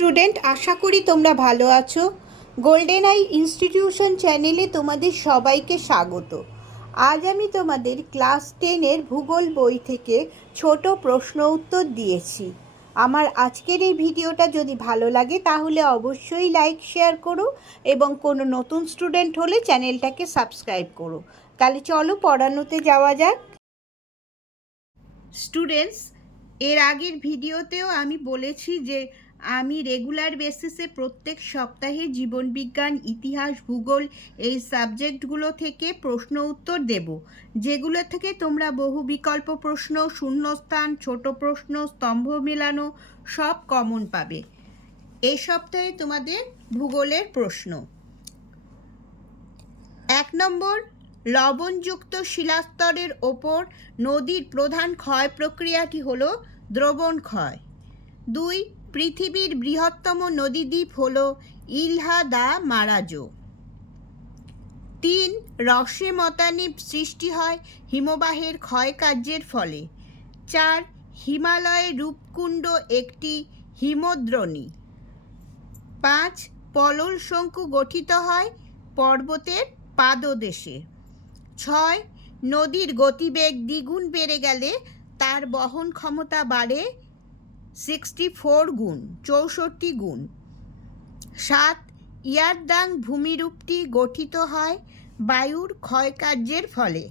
Student, আশা করি তোমরা ভালো আছো। গোল্ডেন আই ইনস্টিটিউশন চ্যানেলে তোমাদের সবাইকে স্বাগত। আজ আমি তোমাদের ক্লাস 10-এর ভূগোল বই থেকে ছোট প্রশ্ন উত্তর দিয়েছি। আমার আজকের এই ভিডিওটা যদি ভালো লাগে তাহলে অবশ্যই লাইক শেয়ার করো এবং কোনো নতুন স্টুডেন্ট হলে চ্যানেলটাকে সাবস্ক্রাইব করো। তাহলে চলো পড়ানোতে যাওয়া যাক। স্টুডেন্টস, এর আগের ভিডিওতেও আমি বলেছি যে আমি রেগুলার বেসিসে প্রত্যেক সপ্তাহে জীবনবিজ্ঞান, ইতিহাস, ভূগোল এই সাবজেক্টগুলো থেকে প্রশ্ন উত্তর দেব, যেগুলো থেকে তোমরা বহু বিকল্প প্রশ্ন, শূন্যস্থান, ছোট প্রশ্ন, স্তম্ভ মেলানো সব কমন পাবে। এই সপ্তাহে তোমাদের ভূগোলের প্রশ্ন। 1 নম্বর, লবণযুক্ত শিলাস্তরের ওপর নদীর প্রধান ক্ষয় প্রক্রিয়াটি হল দ্রবণ ক্ষয়। 2, পৃথিবীর বৃহত্তম নদীদ্বীপ হল ইলহা দা মারাজো। 3, হ্রস্বে মতানিব সৃষ্টি হয় হিমবাহের ক্ষয়কার্যের ফলে। 4, হিমালয়ে রূপকুণ্ড একটি হিমদ্রোণী। 5, পলল শঙ্কু গঠিত হয় পর্বতের পাদদেশে। 6, নদীর গতিবেগ দ্বিগুণ বেড়ে গেলে তার বহন ক্ষমতা বাড়ে 64 গুণ, 64 গুণ। 7, ইয়ারদাং ভূমিরূপটি গঠিত হয় বায়ুর ক্ষয়কার্যের ফলে।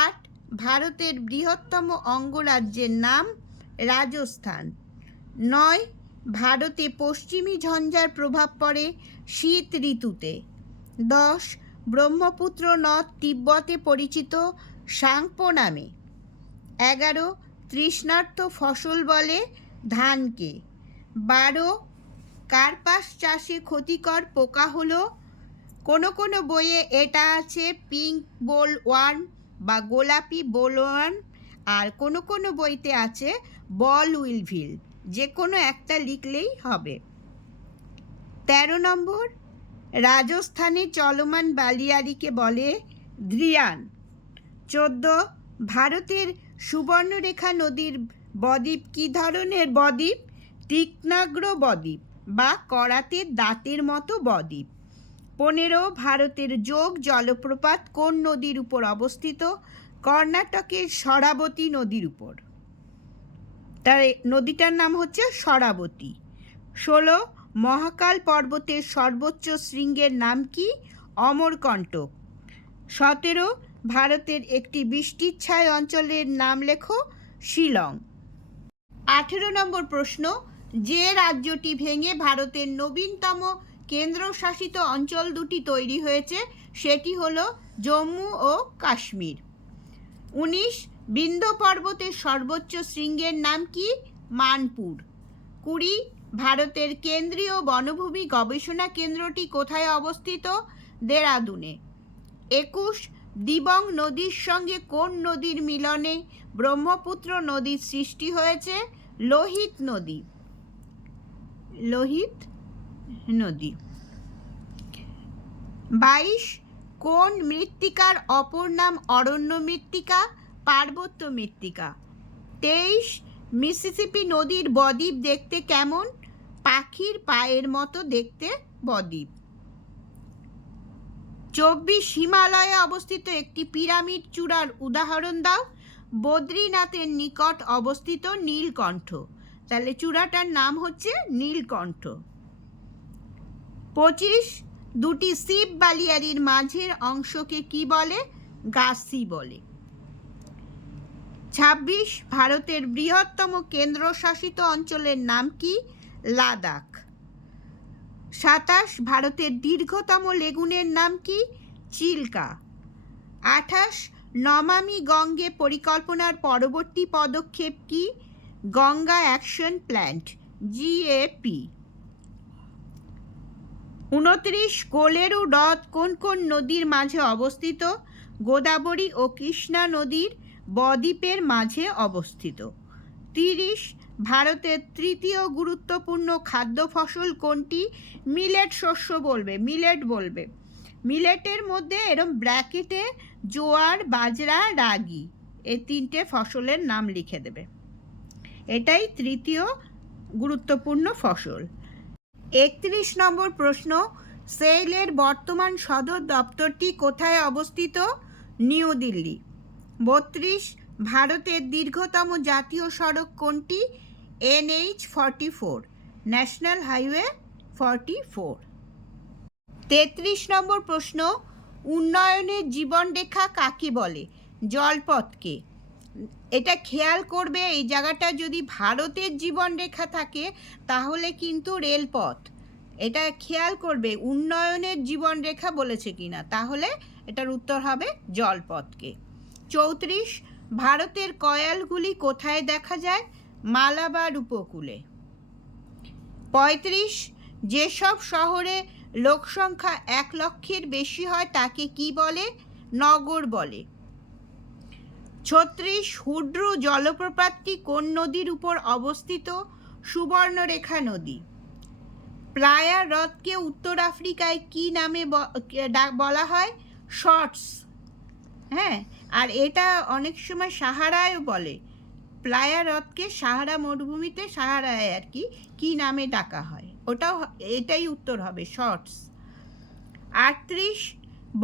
8, ভারতের বৃহত্তম অঙ্গরাজ্যের নাম রাজস্থান। 9, ভারতে পশ্চিমী ঝঞ্ঝার প্রভাব পড়ে শীত ঋতুতে। 10, ব্রহ্মপুত্র নদ তিব্বতে পরিচিত সাংপো নামে। 11, তৃষ্ণার্ত ফসল বলে ধানকে। 12, কার্পাস চাষে ক্ষতিকর পোকা হলো, কোনো বইয়ে এটা আছে পিঙ্ক বোল ওয়ার্ম বা গোলাপি বোলওয়ার্ম, আর কোনো বইতে আছে বল উইলভিল, যে কোনো একটা লিখলেই হবে। 13 নম্বর, রাজস্থানে চলমান বালিয়াড়িকে বলে ধ্রিয়ান। 14, ভারতের সুবর্ণরেখা নদীর বদ্বীপ কী ধরনের বদ্বীপ? তীক্ষ্ণাগ্র বদ্বীপ বা করাতের দাঁতের মতো বদ্বীপ। 15, ভারতের যোগ জলপ্রপাত কোন নদীর উপর অবস্থিত? কর্ণাটকের শরাবতী নদীর উপর। তার নদীটার নাম হচ্ছে শরাবতী। 16, মহাকাল পর্বতের সর্বোচ্চ শৃঙ্গের নাম কি? অমরকণ্টক। 17, ভারতের একটি বৃষ্টিচ্ছায় অঞ্চলের নাম লেখো শিলং। 18 নম্বর প্রশ্ন, যে রাজ্যটি ভেঙে ভারতের নবীনতম কেন্দ্রশাসিত অঞ্চল দুটি তৈরি হয়েছে সেটি হলো জম্মু ও কাশ্মীর। 19, বিন্ধ্য পর্বতের সর্বোচ্চ শৃঙ্গের নাম কি? মানপুর। 20, ভারতের কেন্দ্রীয় বনভূমি গবেষণা কেন্দ্রটি কোথায় অবস্থিত? দেরাদুনে। 21, দিবং নদীর সঙ্গে কোন নদীর মিলনে ব্রহ্মপুত্র নদীর সৃষ্টি হয়েছে? লোহিত নদী। লোহিত নদী। 22, কোন মৃত্তিকার অপর নাম অরণ্য মৃত্তিকা? পার্বত্য মৃত্তিকা। 23, মিসিসিপি নদীর বদ্বীপ দেখতে কেমন? পাখির পায়ের মতো দেখতে বদ্বীপ। 24, হিমালয়ে অবস্থিত একটি পিরামিড চূড়ার উদাহরণ দাও। বদ্রীনাথের নিকট অবস্থিত নীলকণ্ঠ। তাহলে চূড়াটার নাম হচ্ছে নীলকণ্ঠ। 25, দুটি শিব বালিয়াড়ির মাঝের অংশকে কি বলে? গাসি বলে। 26, ভারতের বৃহত্তম কেন্দ্রশাসিত অঞ্চলের নাম কি? লাদাখ। 27, ভারতের দীর্ঘতম লেগুনের নাম কি? চিল্কা। 28, নমামি গঙ্গে পরিকল্পনার পরবর্তী পদক্ষেপ কি? Ganga action plant, GAP। 29, Kolleru হ্রদ কোন নদীর মাঝে অবস্থিত? গোদাবরী ও কৃষ্ণা নদীর বদ্বীপের মাঝে অবস্থিত। 30, ভারতের তৃতীয় গুরুত্বপূর্ণ খাদ্য ফসল কোনটি? মিলেট শস্য বলবে, মিলেট বলবে। মিলেটের মধ্যে এরম ব্র্যাকেটে জোয়ার, বাজরা, রাগি এই 3টে ফসলের নাম লিখে দেবে। এটাই তৃতীয় গুরুত্বপূর্ণ ফসল। 31 নম্বর প্রশ্ন, সেইলের বর্তমান সদর দপ্তরটি কোথায় অবস্থিত? নিউ দিল্লি। 32, ভারতের দীর্ঘতম জাতীয় সড়ক কোনটি? NH44, national highway 44। 33 নম্বর প্রশ্ন, উন্নয়নের জীবনরেখা কাকে বলে? জলপথকে। এটা খেয়াল করবে, এই জায়গাটা যদি ভারতের জীবনরেখা থাকে তাহলে কিন্তু রেলপথ। এটা খেয়াল করবে উন্নয়নের জীবনরেখা বলেছে কিনা, তাহলে এটার উত্তর হবে জলপথকে। 34, ভারতের কয়ালগুলি কোথায় দেখা যায়? মালাবার উপকূলে। 35, যেসব শহরে লোকসংখ্যা 1 লক্ষের বেশি হয় তাকে কি বলে? নগর বলে। 36, হুড্রু জলপ্রপাতটি কোন নদীর উপর অবস্থিত? সুবর্ণরেখা নদী। প্লায়া হ্রদকে উত্তর আফ্রিকায় কি নামে বলা হয়? শর্টস। হ্যাঁ, আর এটা অনেক সময় সাহারায়ও বলে। প্লায়া হ্রদকে সাহারা মরুভূমিতে, সাহারায় আর কি নামে ডাকা হয়, এটাই উত্তর হবে, শর্টস। 38,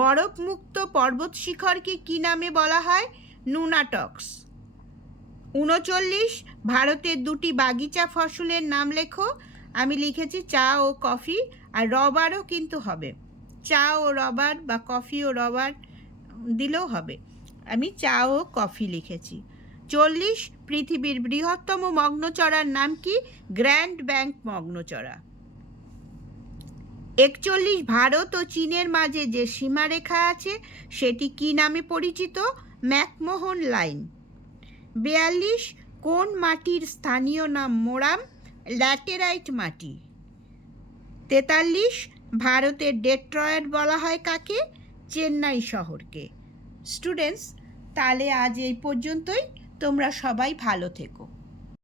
বরফমুক্ত পর্বত শিখরকে কি নামে বলা হয়? নুনাটক্স। 39, ভারতের 2টি বাগিচা ফসলের নাম লেখো। আমি লিখেছি চা ও কফি, আর রবারও কিন্তু হবে। চা ও রবার বা কফি ও রবার দিলেও হবে। আমি চা ও কফি লিখেছি। 40, পৃথিবীর বৃহত্তম মগ্নচড়ার নাম কি? গ্র্যান্ড ব্যাংক মগ্নচড়া। 41, ভারত ও চীনের মাঝে যে সীমারেখা আছে সেটি কি নামে পরিচিত? McMahon line. 42, কোন মাটির স্থানীয় নাম মোরাম? ল্যাটেরাইট মাটি। 43, ভারতের ডেট্রয়েট বলা হয় কাকে? চেন্নাই শহরকে। স্টুডেন্টস, তাহলে আজ এই পর্যন্তই। তোমরা সবাই ভালো থেকো।